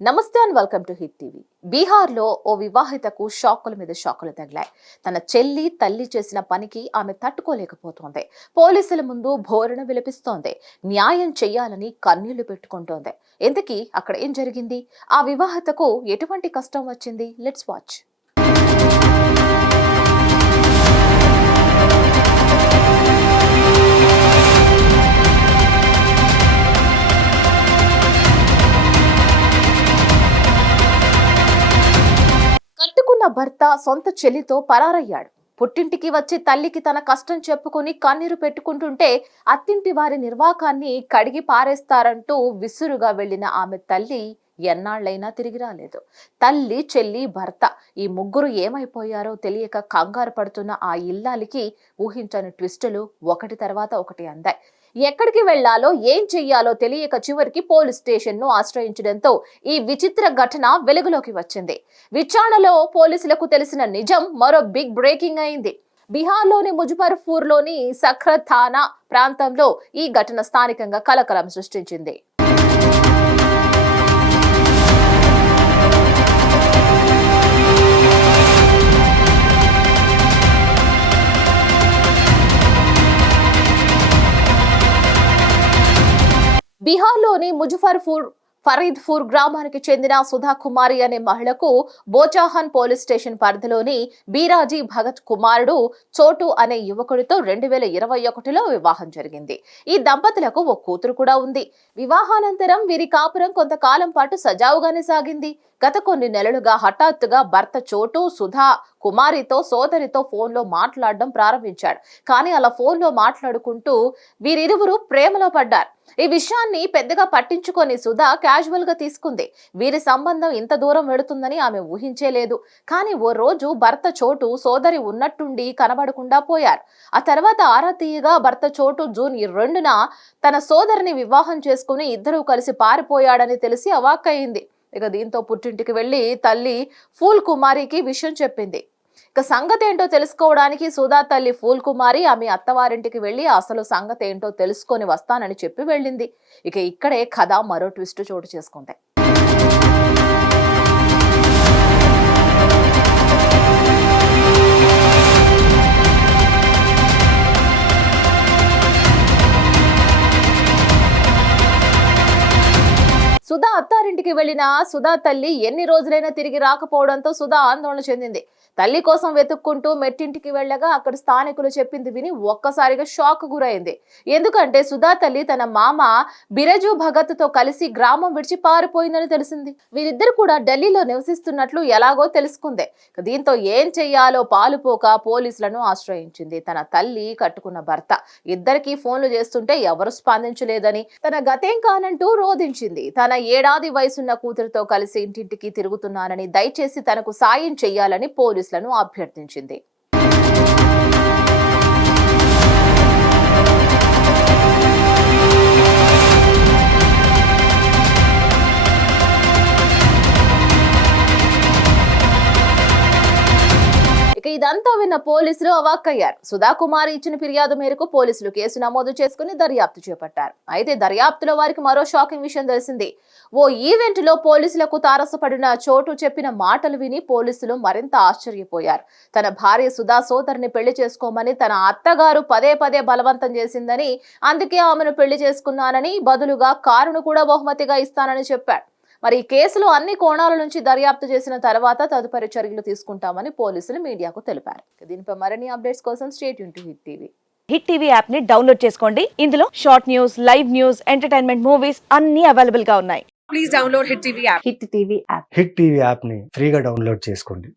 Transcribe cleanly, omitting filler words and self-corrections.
నమస్తే and welcome to hit TV. బీహార్లో ఓ వివాహితకు షాకుల మీద షాకులు తగిలాయి. తన చెల్లి తల్లి చేసిన పనికి ఆమె తట్టుకోలేకపోతోంది. పోలీసుల ముందు బోరున విలపిస్తోంది. న్యాయం చెయ్యాలని కన్నీళ్లు పెట్టుకుంటోంది. ఇంతకీ అక్కడ ఏం జరిగింది? ఆ వివాహితకు ఎటువంటి కష్టం వచ్చింది? Let's watch. కట్టుకున్న భర్త సొంత చెల్లితో పరారయ్యాడు. పుట్టింటికి వచ్చి తల్లికి తన కష్టం చెప్పుకుని కన్నీరు పెట్టుకుంటుంటే అత్తింటి వారి నిర్వాకాన్ని కడిగి పారేస్తారంటూ విసురుగా వెళ్లిన ఆమె తల్లి ఎన్నాళ్లైనా తిరిగి రాలేదు. తల్లి, చెల్లి, భర్త ఈ ముగ్గురు ఏమైపోయారో తెలియక కంగారు పడుతున్న ఆ ఇల్లాలికి ఊహించని ట్విస్టులు ఒకటి తర్వాత ఒకటి అందాయి. ఎక్కడికి వెళ్లాలో ఏం చెయ్యాలో తెలియక చివరికి పోలీస్ స్టేషన్ ను ఆశ్రయించడంతో ఈ విచిత్ర ఘటన వెలుగులోకి వచ్చింది. విచారణలో పోలీసులకు తెలిసిన నిజం మరో బిగ్ బ్రేకింగ్ అయింది. బీహార్లోని ముజఫర్పూర్లోని సఖ్ర థానా ప్రాంతంలో ఈ ఘటన స్థానికంగా కలకలం సృష్టించింది. బీహార్లోని ఫరీద్పూర్ గ్రామానికి చెందిన సుధా కుమారి అనే మహిళకు బోచాహన్ పోలీస్ స్టేషన్ పరిధిలోని బీరాజీ భగత్ కుమారుడు చోటు అనే యువకుడితో 2021లో వివాహం జరిగింది. ఈ దంపతులకు ఓ కూతురు కూడా ఉంది. వివాహానంతరం వీరి కాపురం కొంతకాలం పాటు సజావుగానే సాగింది. గత కొన్ని నెలలుగా హఠాత్తుగా భర్త చోటు సుధా కుమారితో సోదరితో ఫోన్లో మాట్లాడడం ప్రారంభించాడు. కానీ అలా ఫోన్లో మాట్లాడుకుంటూ వీరిరువురు ప్రేమలో పడ్డారు. ఈ విషయాన్ని పెద్దగా పట్టించుకొని సుధా క్యాజువల్ గా తీసుకుంది. వీరి సంబంధం ఇంత దూరం వెళుతుందని ఆమె ఊహించేలేదు. కానీ ఓ రోజు భర్త చోటు సోదరి ఉన్నట్టుండి కనబడకుండా పోయారు. ఆ తర్వాత ఆరా తీయగా భర్త చోటు జూన్ 2న తన సోదరిని వివాహం చేసుకుని ఇద్దరూ కలిసి పారిపోయాడని తెలిసి అవాక్కయింది. ఇక దీంతో పుట్టింటికి వెళ్లి తల్లి ఫూల్ కుమారికి విషయం చెప్పింది. ఇక సంగతి ఏంటో తెలుసుకోవడానికి సుధా తల్లి ఫూల్ కుమారి ఆమె అత్తవారింటికి వెళ్లి అసలు సంగతి ఏంటో తెలుసుకొని వస్తానని చెప్పి వెళ్ళింది. ఇక ఇక్కడే కథ మరో ట్విస్ట్ చోటు చేసుకుంది. సుధా అత్తారింటికి వెళ్లిన సుధా తల్లి ఎన్ని రోజులైనా తిరిగి రాకపోవడంతో సుధా ఆందోళన చెందింది. తల్లి కోసం వెతుక్కుంటూ మెట్టింటికి వెళ్ళగా అక్కడ స్థానికులు చెప్పింది విని ఒక్కసారిగా షాక్ గురైంది. ఎందుకంటే సుధా తల్లి తన మామ బిరజు భగత్ తో కలిసి గ్రామం విడిచి పారిపోయిందని తెలిసింది. వీరిద్దరు కూడా ఢిల్లీలో నివసిస్తున్నట్లు ఎలాగో తెలుసుకుంది. దీంతో ఏం చెయ్యాలో పాలుపోక పోలీసులను ఆశ్రయించింది. తన తల్లి, కట్టుకున్న భర్త ఇద్దరికి ఫోన్లు చేస్తుంటే ఎవరు స్పందించలేదని తన గతేం కానంటూ రోధించింది. తన ఏడాది వయసున్న కూతురితో కలిసి ఇంటింటికి తిరుగుతున్నానని దయచేసి తనకు సాయం చెయ్యాలని పోలీసులను అభ్యర్థించింది. ఇదంతా విన్న పోలీసులు అవాక్కయ్యారు. సుధా కుమారి ఇచ్చిన ఫిర్యాదు మేరకు పోలీసులు కేసు నమోదు చేసుకుని దర్యాప్తు చేపట్టారు. అయితే దర్యాప్తులో వారికి మరో షాకింగ్ విషయం తెలిసింది. ఓ ఈవెంట్ లో పోలీసులకు తారసపడిన చోటు చెప్పిన మాటలు విని పోలీసులు మరింత ఆశ్చర్యపోయారు. తన భార్య సుధా సోదరిని పెళ్లి చేసుకోమని తన అత్తగారు పదే పదే బలవంతం చేసిందని, అందుకే ఆమెను పెళ్లి చేసుకున్నానని, బదులుగా కారును కూడా బహుమతిగా ఇస్తానని చెప్పాడు. మరి ఈ కేసులో అన్ని కోణాల నుంచి దర్యాప్తు చేసిన తర్వాత తదుపరి చర్యలు తీసుకుంటామని పోలీసులు మీడియాకు తెలిపారు. దీనిపై మరిన్ని అప్డేట్స్ కోసం stay tune to hit TV. Hit TV app ని డౌన్లోడ్ చేసుకోండి. ఇందులో short news, live news, entertainment movies అన్ని అవైలబుల్ గా ఉన్నాయి. Please download Hit TV app. Hit TV app. Hit TV app ని ఫ్రీగా డౌన్లోడ్ చేసుకోండి.